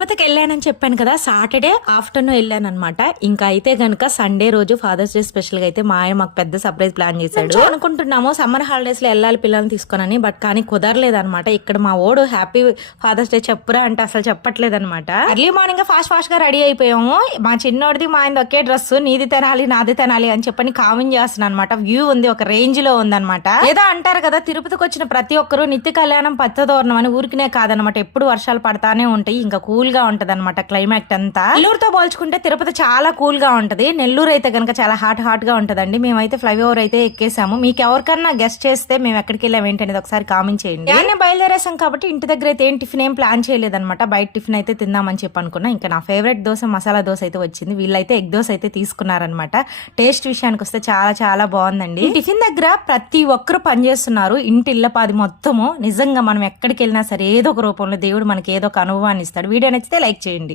తిరుపతికి వెళ్ళానని చెప్పాను కదా, సాటర్డే ఆఫ్టర్నూన్ వెళ్ళాను అనమాట. ఇంకా అయితే గనుక సండే రోజు ఫాదర్స్ డే స్పెషల్ గా అయితే మా ఆయన మాకు పెద్ద సర్ప్రైజ్ ప్లాన్ చేశాడు. అనుకుంటున్నాము సమ్మర్ హాలిడేస్ లో వెళ్ళాలి పిల్లల్ని తీసుకుని, బట్ కానీ కుదరలేదనమాట. ఇక్కడ మా ఓడు హ్యాపీ ఫాదర్స్ డే చెప్పురా అంటే అసలు చెప్పట్లేదనమాట. ఎర్లీ మార్నింగ్ ఫాస్ట్ గా రెడీ అయిపోయాము. మా చిన్నోడిది మా ఆయన ఒకే డ్రెస్, నీది తినాలి నాది తినాలి అని చెప్పని కామెంట్ చేస్తున్నాను అనమాట. వ్యూ ఉంది, ఒక రేంజ్ లో ఉందన్నమాట. ఏదో అంటారు కదా, తిరుపతికి వచ్చిన ప్రతి ఒక్కరు నిత్య కళ్యాణం పచ్చదోరణం అని ఊరికినే కాదనమాట. ఎప్పుడు వర్షాలు పడతానే ఉంటాయి. ఇంకా కూల్ గా ఉంటది అనమాట క్లైమేట్ అంతా. నెల్లూరుతో పోల్చుకుంటే తిరుపతి చాలా కూల్ గా ఉంటది. నెల్లూరు అయితే కనుక చాలా హాట్ గా ఉంటదండి. మేమైతే ఫ్లైఓవర్ అయితే ఎక్కేసాము. మీకు ఎవరికన్నా గెస్ట్ చేస్తే మేము ఎక్కడికి వెళ్ళాం ఏంటనేది ఒకసారి కామెంట్ చేయండి. నేను బయలుదేరేసాం కాబట్టి ఇంటి దగ్గర అయితే టిఫిన్ ఏం ప్లాన్ చేయలేదన్నమాట. బయట టిఫిన్ అయితే తిందామని చెప్పి అనుకున్నా. ఇంకా నా ఫేవరెట్ దోశ మసాలా దోశ అయితే వచ్చింది. వీళ్ళైతే ఎగ్ దోశ అయితే తీసుకున్నారనమాట. టేస్ట్ విషయానికి వస్తే చాలా చాలా బాగుందండి. టిఫిన్ దగ్గర ప్రతి ఒక్కరు పనిచేస్తున్నారు. ఇంటి ఇళ్లపాది మొత్తము. నిజంగా మనం ఎక్కడికి వెళ్ళినా సరే ఏదో ఒక రూపంలో దేవుడు మనకి ఏదో ఒక అనుభవాన్ని ఇస్తాడు. వీడియో నచ్చితే లైక్ చేయండి.